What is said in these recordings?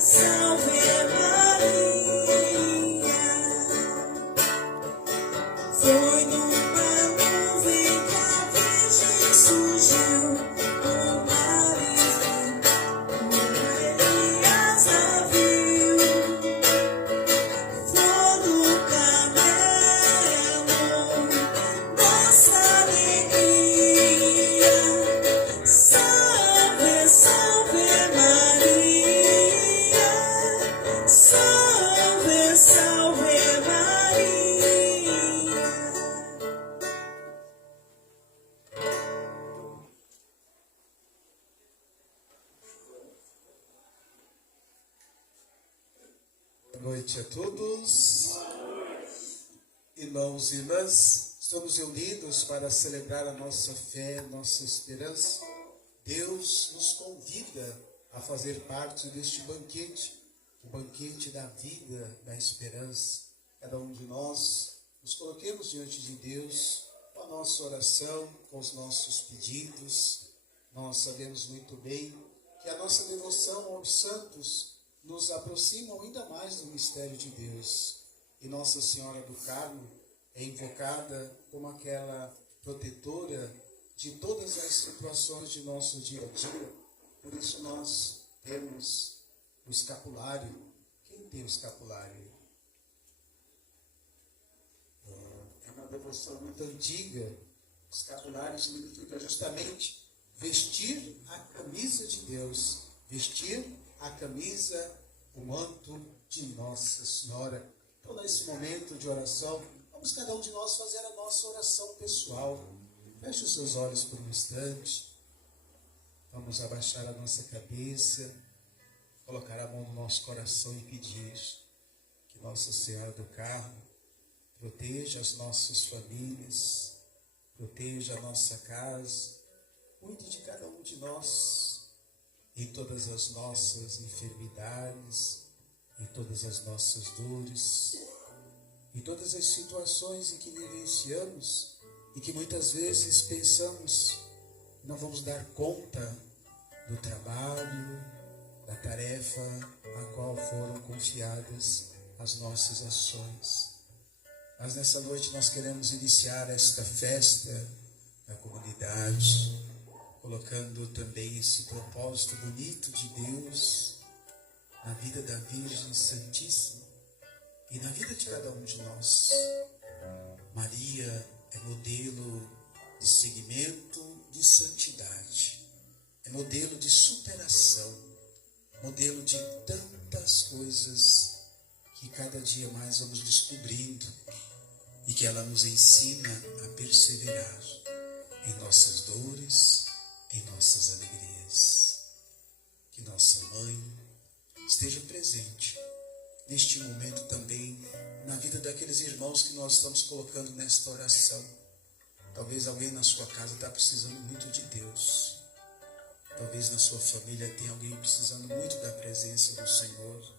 Salve Maria, foi numa nuvem que a Virgem surgiu, o marido, como Elias a viu, flor do camelo, nossa alegria, salve, salve Maria, salve, salve Maria. Boa noite a todos. Irmãos e irmãs, estamos reunidos para celebrar a nossa fé, nossa esperança. Deus nos convida a fazer parte deste banquete, o banquete da vida, da esperança. Cada um de nós nos coloquemos diante de Deus com a nossa oração, com os nossos pedidos. Nós sabemos muito bem que a nossa devoção aos santos nos aproxima ainda mais do mistério de Deus. E Nossa Senhora do Carmo é invocada como aquela protetora de todas as situações de nosso dia a dia. Por isso nós temos o escapulário. Quem tem o escapulário? É uma devoção muito antiga. O escapulário significa justamente vestir a camisa de Deus, vestir a camisa, o manto de Nossa Senhora. Então, nesse momento de oração, vamos cada um de nós fazer a nossa oração pessoal. Feche os seus olhos por um instante. Vamos abaixar a nossa cabeça, colocar a mão no nosso coração e pedir que Nossa Senhora do Carmo proteja as nossas famílias, proteja a nossa casa, cuide de cada um de nós em todas as nossas enfermidades, em todas as nossas dores, em todas as situações em que vivenciamos e que muitas vezes pensamos não vamos dar conta do trabalho, da tarefa a qual foram confiadas as nossas ações. Mas nessa noite nós queremos iniciar esta festa da comunidade, colocando também esse propósito bonito de Deus na vida da Virgem Santíssima e na vida de cada um de nós. Maria é modelo de seguimento de santidade, é modelo de superação, modelo de tantas coisas que cada dia mais vamos descobrindo e que ela nos ensina a perseverar em nossas dores, em nossas alegrias. Que nossa Mãe esteja presente neste momento também na vida daqueles irmãos que nós estamos colocando nesta oração. Talvez alguém na sua casa está precisando muito de Deus. Talvez na sua família tenha alguém precisando muito da presença do Senhor.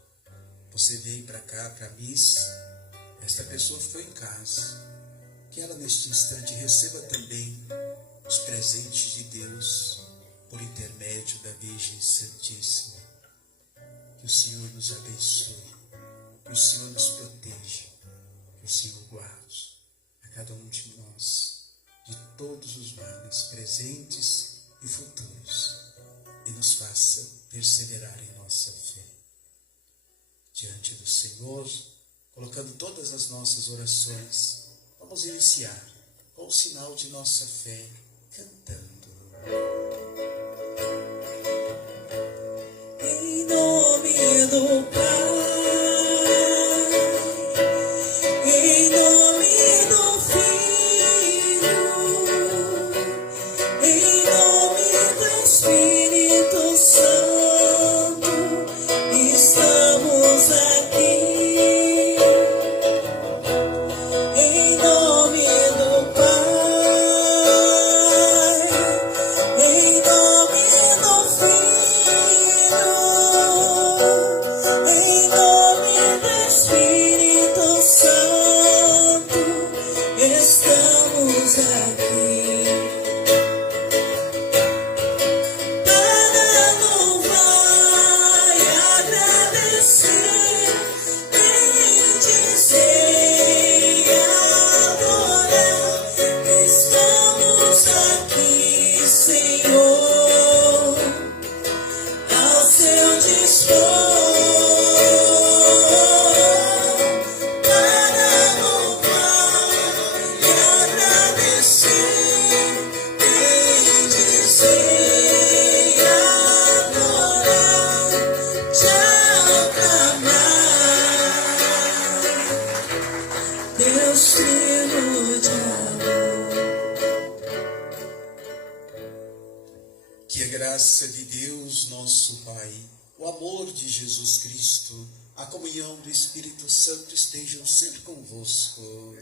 Você veio para cá, para a missa, esta pessoa foi em casa. Que ela neste instante receba também os presentes de Deus por intermédio da Virgem Santíssima. Que o Senhor nos abençoe, que o Senhor nos proteja, que o Senhor guarde a cada um de nós de todos os males presentes e futuros e nos faça perseverar em nossa fé. Diante do Senhor, colocando todas as nossas orações, vamos iniciar com o sinal de nossa fé, cantando. Em nome do Pai, em nome do Filho, em nome do Espírito Santo, estamos aqui. Em nome do Pai, em nome do Filho, em para louvar e agradecer, bendizer, adorar, te aclamar, Deus filho de amor. Que a graça de Deus, nosso Pai, o amor de Jesus Cristo, a comunhão do Espírito Santo estejam sempre convosco.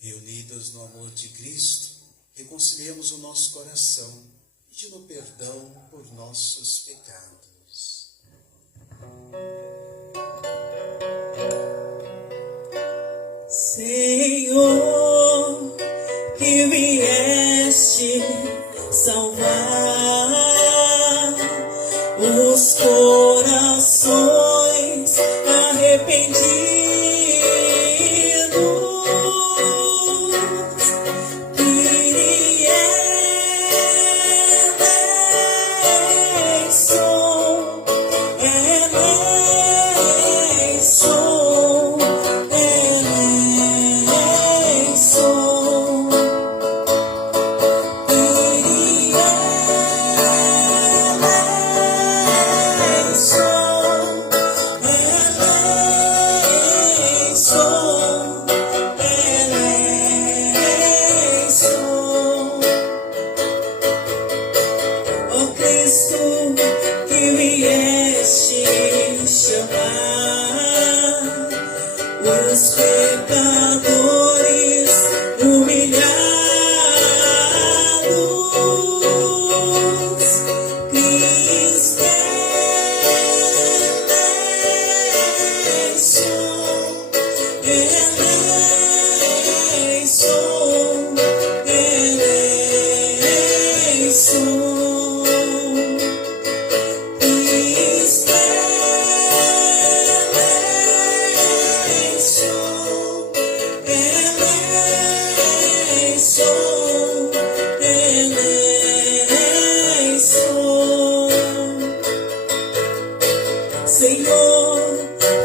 Reunidos no amor de Cristo, reconciliamos o nosso coração, pedindo perdão por nossos pecados. Senhor, que vieste salvar os corações arrependidos, ó Cristo, que vieste chamar os pecadores humilhados, Cristo Senhor,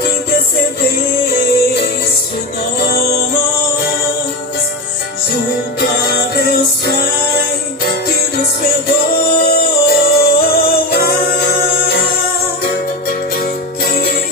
que intercedeis por nós, junto a Deus Pai, que nos perdoa, que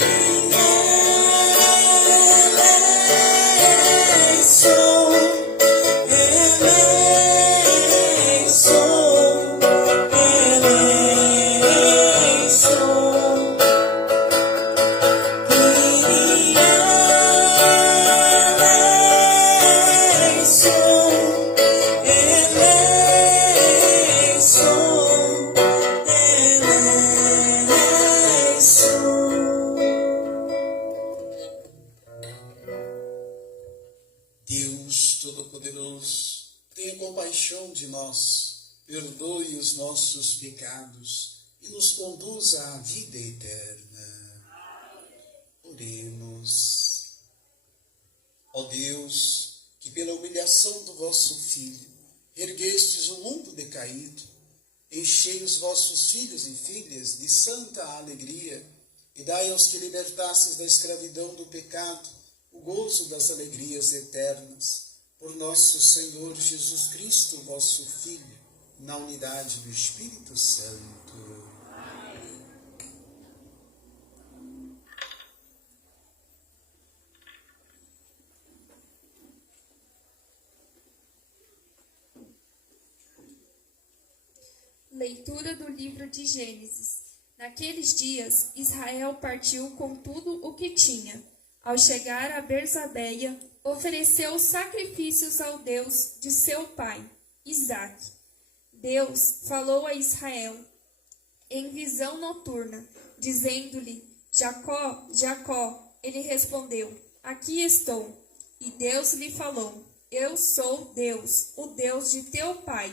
Deus Todo-Poderoso, tenha compaixão de nós, perdoe os nossos pecados e nos conduza à vida eterna. Oremos. Ó Deus, que pela humilhação do vosso Filho, erguestes o mundo decaído, enchei os vossos filhos e filhas de santa alegria e dai aos que libertastes da escravidão do pecado o gozo das alegrias eternas. Por nosso Senhor Jesus Cristo, vosso Filho, na unidade do Espírito Santo. Leitura do livro de Gênesis. Naqueles dias, Israel partiu com tudo o que tinha. Ao chegar a Berzabeia, ofereceu sacrifícios ao Deus de seu pai, Isaque. Deus falou a Israel em visão noturna, dizendo-lhe: Jacó, Jacó. Ele respondeu: Aqui estou. E Deus lhe falou: Eu sou Deus, o Deus de teu pai.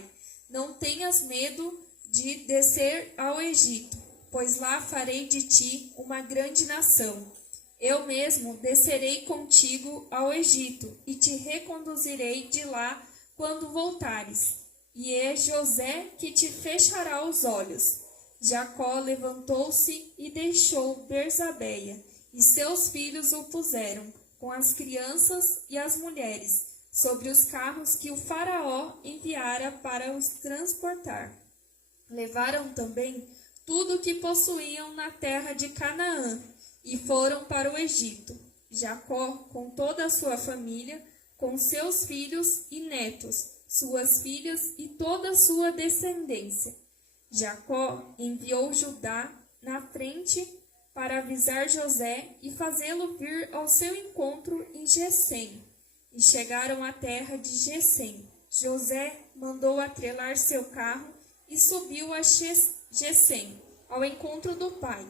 Não tenhas medo de descer ao Egito, pois lá farei de ti uma grande nação. Eu mesmo descerei contigo ao Egito e te reconduzirei de lá quando voltares. e é José que te fechará os olhos. Jacó levantou-se e deixou Berzabeia, e seus filhos o puseram, com as crianças e as mulheres, sobre os carros que o faraó enviara para os transportar. Levaram também tudo o que possuíam na terra de Canaã, e foram para o Egito. Jacó, com toda a sua família, com seus filhos e netos, suas filhas e toda a sua descendência. Jacó enviou Judá na frente para avisar José e fazê-lo vir ao seu encontro em Gesem. E chegaram à terra de Gesem. José mandou atrelar seu carro e subiu a Gesem, ao encontro do pai.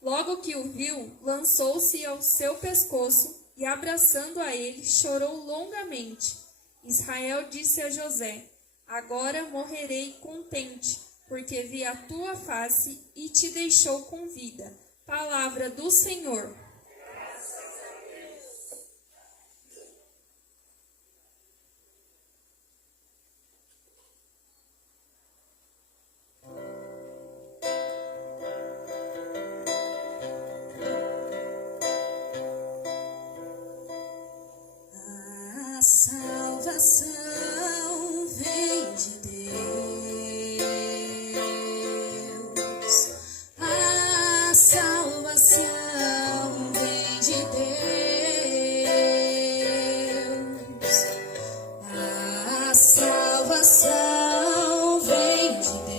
Logo que o viu, lançou-se ao seu pescoço e, abraçando a ele, chorou longamente. Israel disse a José: agora morrerei contente, porque vi a tua face e te deixou com vida. Palavra do Senhor. A salvação vem de Deus. A salvação vem de Deus. A salvação vem de Deus.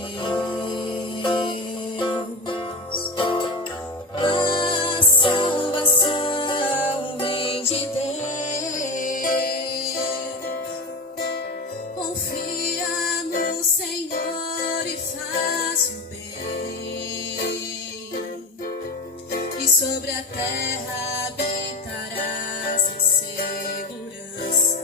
A salvação vem de Deus. Confia no Senhor e faz o bem, e sobre a terra habitarás em segurança.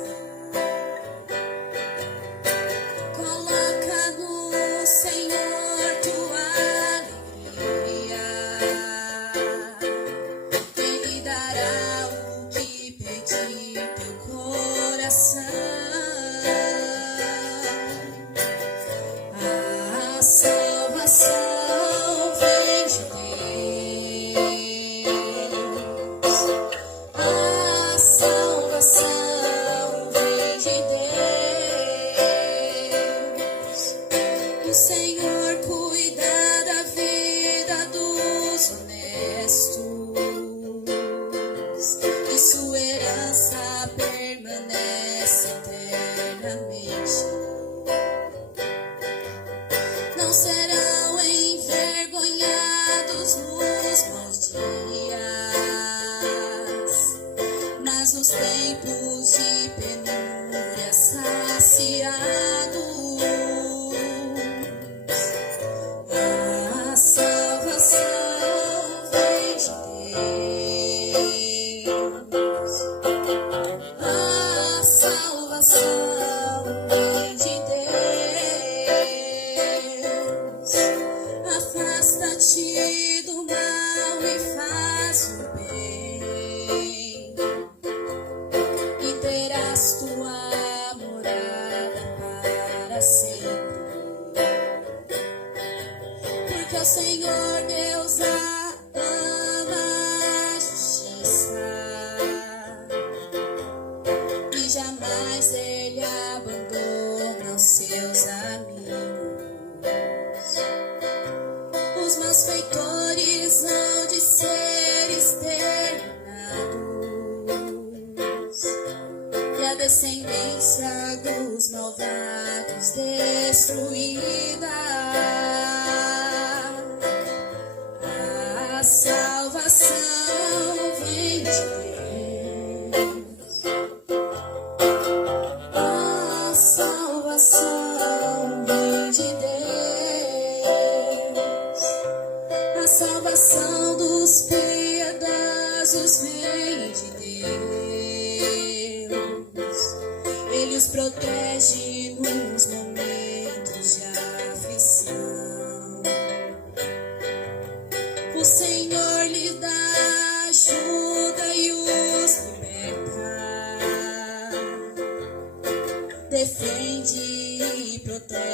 Coloca no Senhor tua alegria, Ele dará o que pedir teu coração. A salvação vem de Deus. A salvação vem de Deus. O Senhor cuida da vida dos honestos, e sua herança permanece eternamente. Não serão envergonhados nos maus dias, mas nos tempos de penúria saciados. A salvação vem de Deus. A salvação vem de Deus. Afasta-te do mal e faz o bem, e terás tua morada para sempre. Porque o Senhor Deus ama a justiça, e jamais Ele abandona os seus amigos. Os maus feitores hão de ser exterminados, e a descendência dos malvados destruída. A salvação vem de Deus. A salvação vem de Deus. A salvação dos piedosos vem de Deus. Ele os protege nos momentos de aflição. O Senhor lhe dá ajuda e os liberta. Defende e protege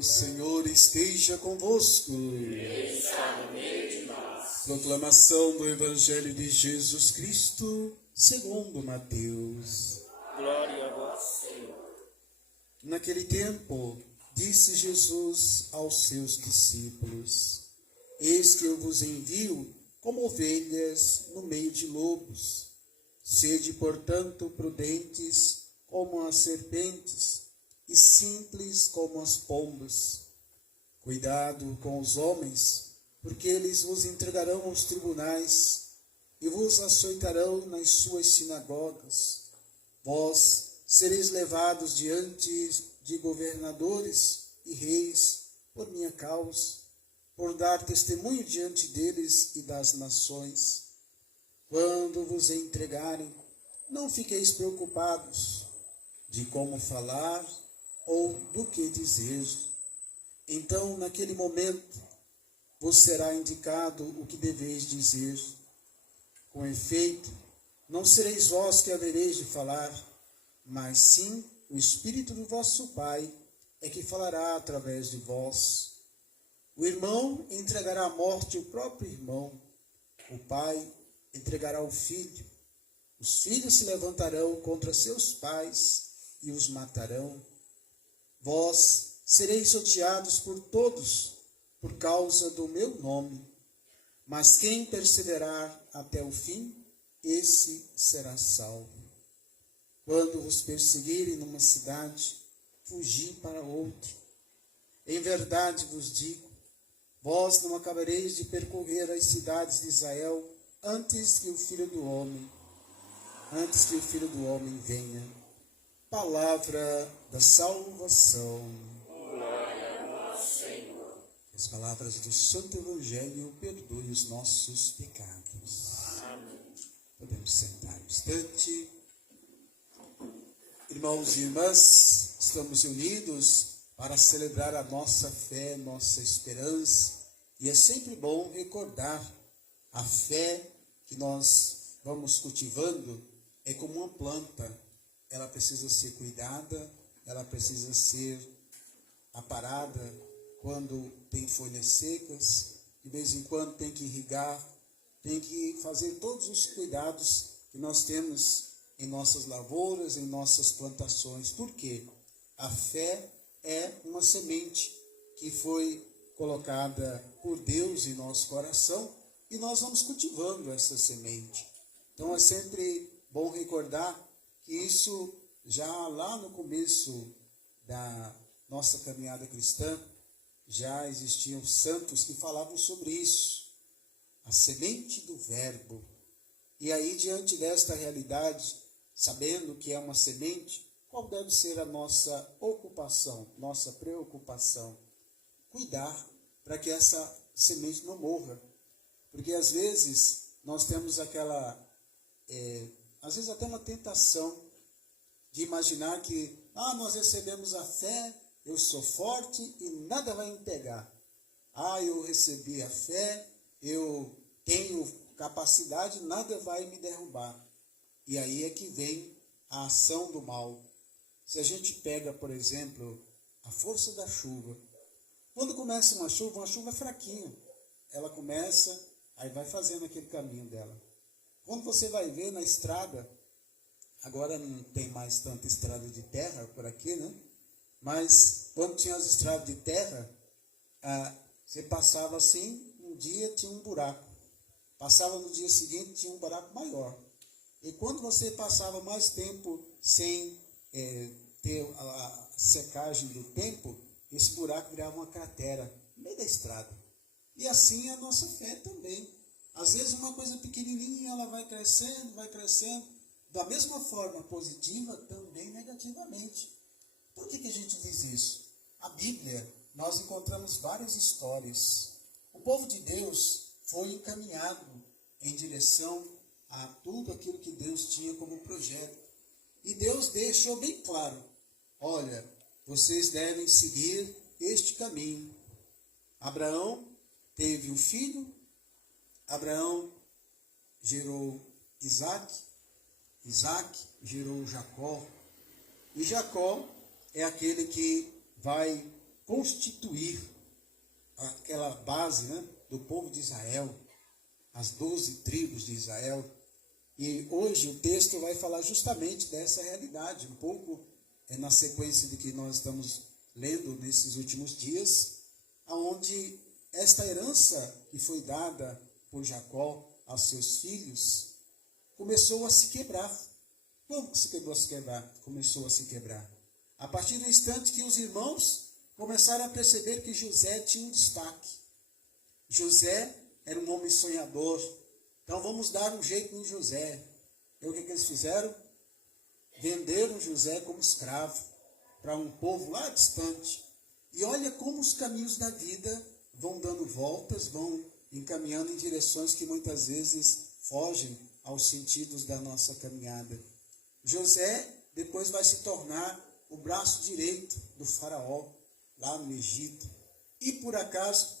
O Senhor esteja convosco. Ele está no meio de nós. Proclamação do Evangelho de Jesus Cristo, segundo Mateus. Glória a vós, Senhor. Naquele tempo, disse Jesus aos seus discípulos: Eis que eu vos envio como ovelhas no meio de lobos. Sede, portanto, prudentes como as serpentes e simples como as pombas. Cuidado com os homens, porque eles vos entregarão aos tribunais e vos açoitarão nas suas sinagogas. Vós sereis levados diante de governadores e reis por minha causa, por dar testemunho diante deles e das nações. Quando vos entregarem, não fiqueis preocupados de como falar ou do que dizer. Então, naquele momento, vos será indicado o que deveis dizer. Com efeito, não sereis vós que havereis de falar, mas sim o Espírito do vosso Pai é que falará através de vós. O irmão entregará à morte o próprio irmão, o pai entregará o filho. Os filhos se levantarão contra seus pais e os matarão. Vós sereis odiados por todos por causa do meu nome, mas quem perseverar até o fim, esse será salvo. Quando vos perseguirem numa cidade, fugi para outra. Em verdade vos digo, vós não acabareis de percorrer as cidades de Israel antes que o Filho do Homem venha. Palavra da salvação. Glória a vós, Senhor. As palavras do Santo Evangelho perdoem os nossos pecados. Amém. Podemos sentar um instante. Irmãos e irmãs, estamos unidos para celebrar a nossa fé, nossa esperança. E é sempre bom recordar a fé que nós vamos cultivando. É como uma planta. Ela precisa ser cuidada, ela precisa ser aparada quando tem folhas secas, de vez em quando tem que irrigar, tem que fazer todos os cuidados que nós temos em nossas lavouras, em nossas plantações. Por quê? A fé é uma semente que foi colocada por Deus em nosso coração e nós vamos cultivando essa semente. Então é sempre bom recordar que isso já lá no começo da nossa caminhada cristã, já existiam santos que falavam sobre isso, a semente do verbo. E aí, diante desta realidade, sabendo que é uma semente, qual deve ser a nossa ocupação, nossa preocupação? Cuidar para que essa semente não morra. Porque às vezes nós temos às vezes até uma tentação de imaginar que, nós recebemos a fé, eu sou forte e nada vai me pegar. Eu recebi a fé, eu tenho capacidade, nada vai me derrubar. E aí é que vem a ação do mal. Se a gente pega, por exemplo, a força da chuva. Quando começa uma chuva é fraquinha. Ela começa, aí vai fazendo aquele caminho dela. Quando você vai ver na estrada, agora não tem mais tanta estrada de terra por aqui, né? Mas quando tinha as estradas de terra, você passava assim, um dia tinha um buraco. Passava no dia seguinte, tinha um buraco maior. E quando você passava mais tempo sem ter a secagem do tempo, esse buraco virava uma cratera no meio da estrada. E assim é a nossa fé também. Às vezes uma coisa pequenininha, ela vai crescendo, da mesma forma positiva, também negativamente. Por que a gente diz isso? A Bíblia, nós encontramos várias histórias. O povo de Deus foi encaminhado em direção a tudo aquilo que Deus tinha como projeto. E Deus deixou bem claro, olha, vocês devem seguir este caminho. Abraão teve um filho, Abraão gerou Isaac, Isaac gerou Jacó, e Jacó é aquele que vai constituir aquela base, né, do povo de Israel, as 12 tribos de Israel. E hoje o texto vai falar justamente dessa realidade, um pouco na sequência de que nós estamos lendo nesses últimos dias, aonde esta herança que foi dada por Jacó aos seus filhos começou a se quebrar. Como que começou a se quebrar? A partir do instante que os irmãos começaram a perceber que José tinha um destaque. José era um homem sonhador. Então vamos dar um jeito em José. E o que eles fizeram? Venderam José como escravo para um povo lá distante. E olha como os caminhos da vida vão dando voltas, vão encaminhando em direções que muitas vezes fogem aos sentidos da nossa caminhada. José depois vai se tornar o braço direito do faraó lá no Egito. E por acaso,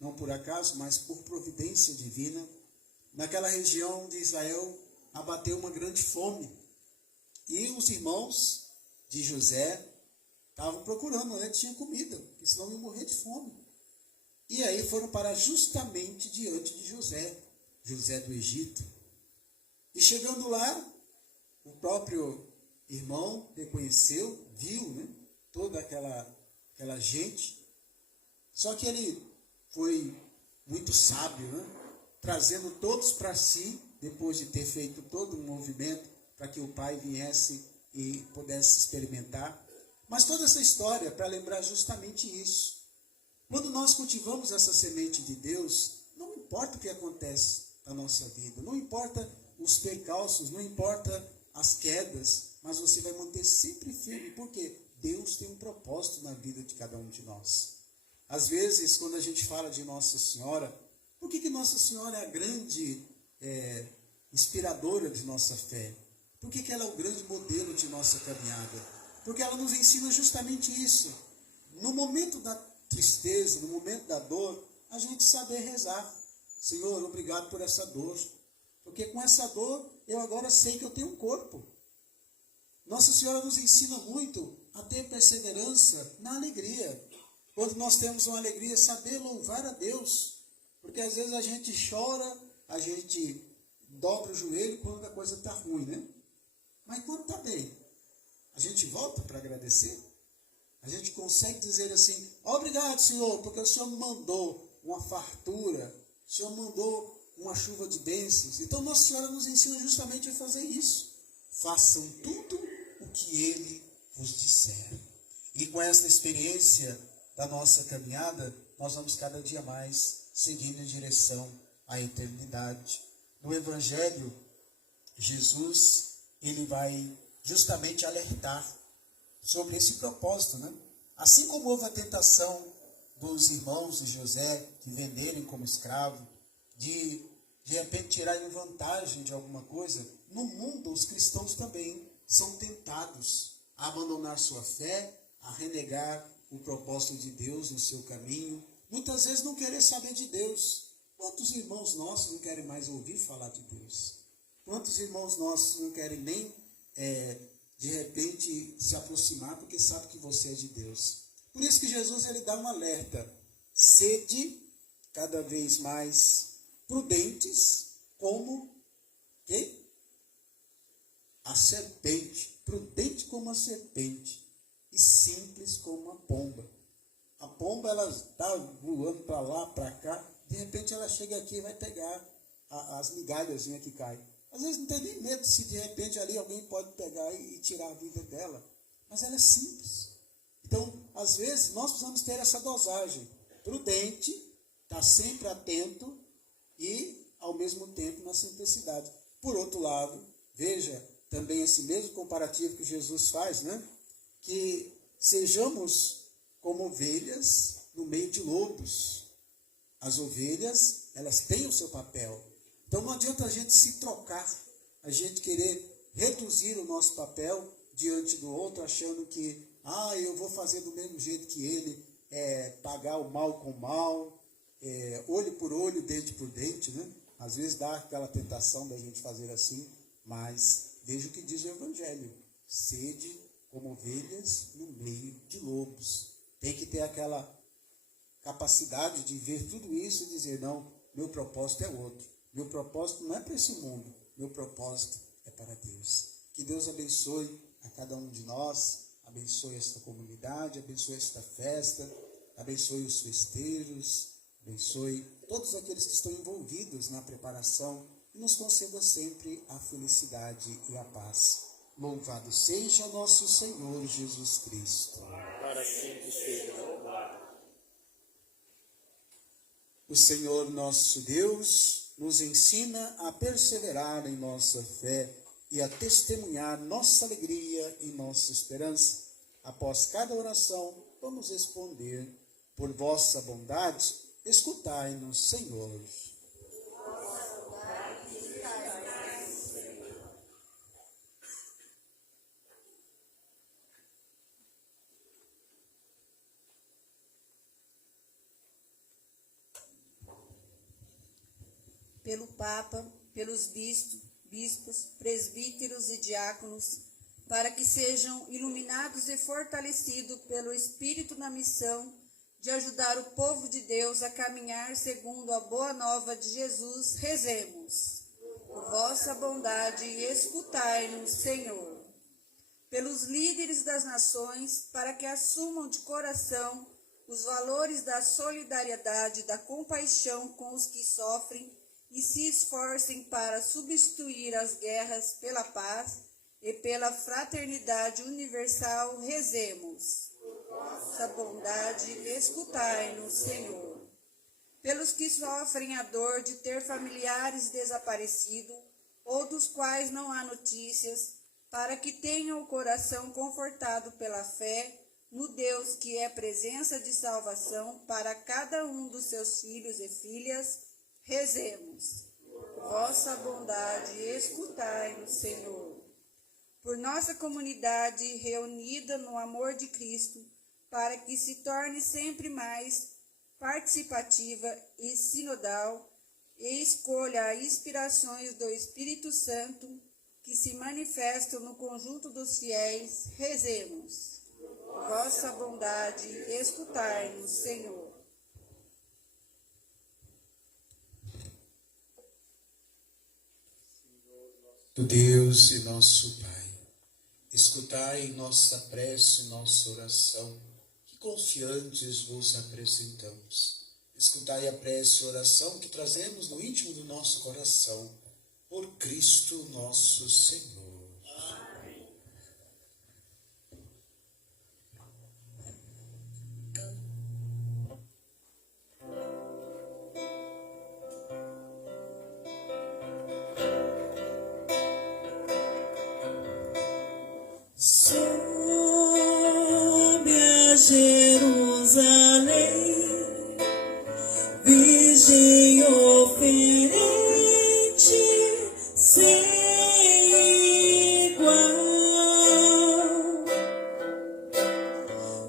não por acaso, mas por providência divina, naquela região de Israel abateu uma grande fome. E os irmãos de José estavam procurando onde tinha comida, porque senão iam morrer de fome. E aí foram parar justamente diante de José, José do Egito. E chegando lá, o próprio irmão reconheceu, viu, né, toda aquela gente. Só que ele foi muito sábio, né, trazendo todos para si, depois de ter feito todo um movimento para que o pai viesse e pudesse experimentar. Mas toda essa história para lembrar justamente isso. Quando nós cultivamos essa semente de Deus, não importa o que acontece na nossa vida, não importa os percalços, não importa as quedas, mas você vai manter sempre firme, porque Deus tem um propósito na vida de cada um de nós. Às vezes, quando a gente fala de Nossa Senhora, por que Nossa Senhora é a grande inspiradora de nossa fé? Por que ela é o grande modelo de nossa caminhada? Porque ela nos ensina justamente isso. No momento da tristeza, no momento da dor, a gente saber rezar. Senhor, obrigado por essa dor. Porque com essa dor, eu agora sei que eu tenho um corpo. Nossa Senhora nos ensina muito a ter perseverança na alegria. Quando nós temos uma alegria, saber louvar a Deus. Porque às vezes a gente chora, a gente dobra o joelho quando a coisa está ruim, né? Mas quando está bem, a gente volta para agradecer. A gente consegue dizer assim, obrigado, Senhor, porque o Senhor me mandou uma fartura, o Senhor mandou uma chuva de bênçãos. Então Nossa Senhora nos ensina justamente a fazer isso. Façam tudo o que Ele vos disser. E com essa experiência da nossa caminhada, nós vamos cada dia mais seguindo em direção à eternidade. No Evangelho, Jesus, ele vai justamente alertar sobre esse propósito, né? Assim como houve a tentação dos irmãos de José de venderem como escravo, de repente tirarem vantagem de alguma coisa, no mundo os cristãos também são tentados a abandonar sua fé, a renegar o propósito de Deus no seu caminho, muitas vezes não querer saber de Deus. Quantos irmãos nossos não querem mais ouvir falar de Deus? Quantos irmãos nossos não querem nem, de repente, se aproximar porque sabe que você é de Deus? Por isso que Jesus ele dá um alerta. Sede cada vez mais prudentes como quem? A serpente. Prudente como a serpente e simples como a pomba. A pomba, ela está voando para lá, para cá, de repente ela chega aqui e vai pegar as migalhazinhas que caem. Às vezes não tem nem medo se de repente ali alguém pode pegar e tirar a vida dela. Mas ela é simples. Então, às vezes, nós precisamos ter essa dosagem. Prudente, estar sempre atento e, ao mesmo tempo, na simplicidade. Por outro lado, veja também esse mesmo comparativo que Jesus faz, né? Que sejamos como ovelhas no meio de lobos. As ovelhas, elas têm o seu papel. Então não adianta a gente se trocar, a gente querer reduzir o nosso papel diante do outro, achando que, eu vou fazer do mesmo jeito que ele, pagar o mal com o mal, olho por olho, dente por dente, né? Às vezes dá aquela tentação da gente fazer assim, mas veja o que diz o Evangelho. Sede como ovelhas no meio de lobos. tem que ter aquela capacidade de ver tudo isso e dizer, não, meu propósito é outro. Meu propósito não é para esse mundo, meu propósito é para Deus. Que Deus abençoe a cada um de nós, abençoe esta comunidade, abençoe esta festa, abençoe os festeiros, abençoe todos aqueles que estão envolvidos na preparação e nos conceda sempre a felicidade e a paz. Louvado seja nosso Senhor Jesus Cristo. Para sempre seja louvado. O Senhor nosso Deus nos ensina a perseverar em nossa fé e a testemunhar nossa alegria e nossa esperança. Após cada oração, vamos responder: por vossa bondade, escutai-nos, Senhor. Pelo Papa, pelos bispos, presbíteros e diáconos, para que sejam iluminados e fortalecidos pelo Espírito na missão de ajudar o povo de Deus a caminhar segundo a boa nova de Jesus, rezemos. Por vossa bondade, escutai-nos, Senhor. Pelos líderes das nações, para que assumam de coração os valores da solidariedade e da compaixão com os que sofrem e se esforcem para substituir as guerras pela paz e pela fraternidade universal, rezemos. Vossa bondade, escutai-nos, Senhor. Pelos que sofrem a dor de ter familiares desaparecidos ou dos quais não há notícias, para que tenham o coração confortado pela fé no Deus que é presença de salvação para cada um dos seus filhos e filhas, rezemos. Vossa bondade, escutai-nos, Senhor. Por nossa comunidade reunida no amor de Cristo, para que se torne sempre mais participativa e sinodal, e escolha as inspirações do Espírito Santo que se manifestam no conjunto dos fiéis, rezemos. Vossa bondade, escutai-nos, Senhor. Do Deus e nosso Pai, escutai nossa prece, nossa oração, que confiantes vos apresentamos. Escutai a prece e oração que trazemos no íntimo do nosso coração, por Cristo nosso Senhor. Sobe a Jerusalém, Virgem oferente sem igual,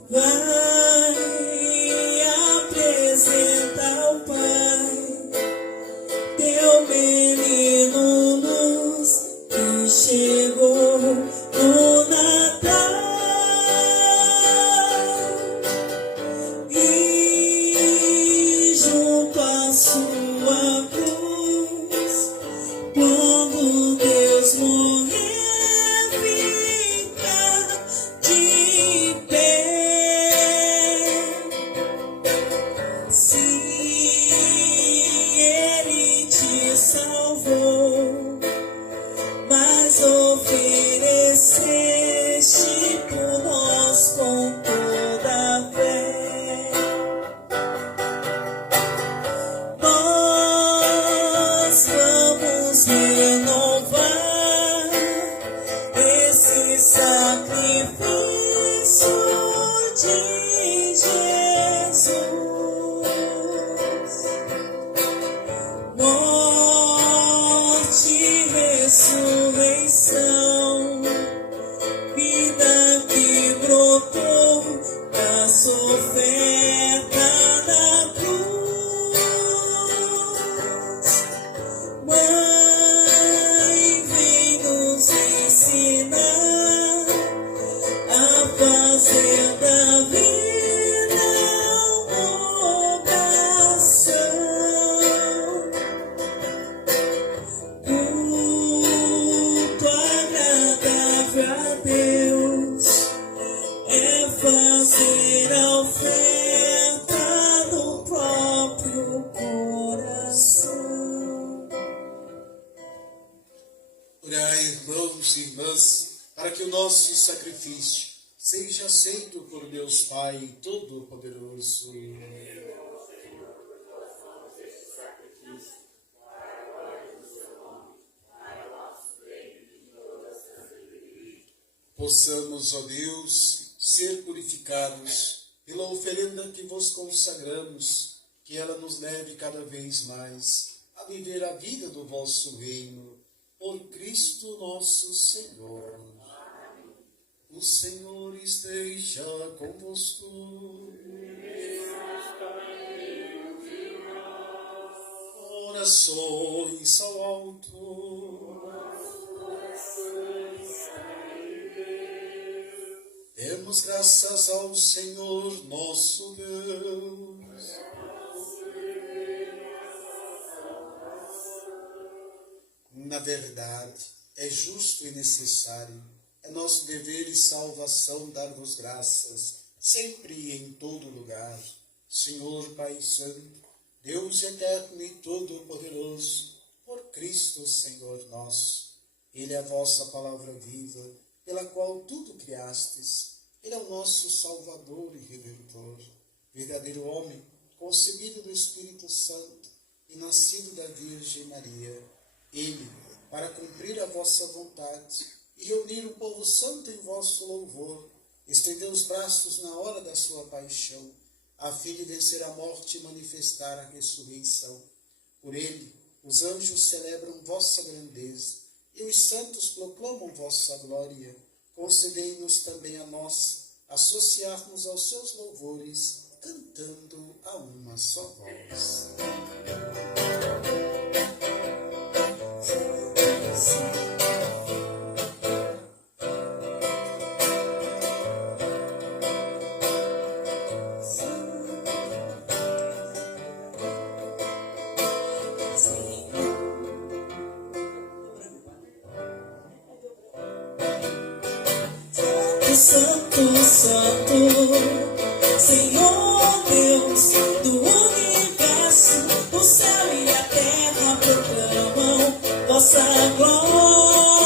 vai apresentar ao Pai teu menino luz que chegou no Natal. E junto à sua cruz, quando Deus morrer, fica de pé. Se Ele te salvou, mas ofereceste por nós com toda a fé. Nós vamos renovar esse sacrifício de Jesus. Morte e ressurreição, vida que brotou da sua oferta na cruz. Mãe, vem nos ensinar a fazer da vida trazer a oferta do próprio coração. Orai, irmãos e irmãs, para que o nosso sacrifício seja aceito por Deus Pai Todo-Poderoso. Possamos, ó Deus, ser purificados pela oferenda que vos consagramos, que ela nos leve cada vez mais a viver a vida do vosso reino, por Cristo nosso Senhor. O Senhor esteja convosco. Orações ao alto. Demos graças ao Senhor nosso Deus. Na verdade, é justo e necessário, é nosso dever e salvação dar-vos graças, sempre e em todo lugar. Senhor Pai Santo, Deus eterno e todo-poderoso, por Cristo Senhor nosso. Ele é a vossa palavra viva, pela qual tudo criastes. Ele é o nosso Salvador e Redentor, verdadeiro homem, concebido do Espírito Santo e nascido da Virgem Maria. Ele, para cumprir a vossa vontade e reunir o povo santo em vosso louvor, estendeu os braços na hora da sua paixão, a fim de vencer a morte e manifestar a ressurreição. Por ele, os anjos celebram vossa grandeza e os santos proclamam vossa glória. Concedei-nos também a nós associar-nos aos seus louvores, cantando a uma só voz. Santo, Santo, Senhor Deus do universo, o céu e a terra proclamam vossa glória.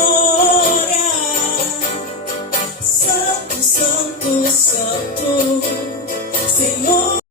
Santo, Santo, Santo, Senhor.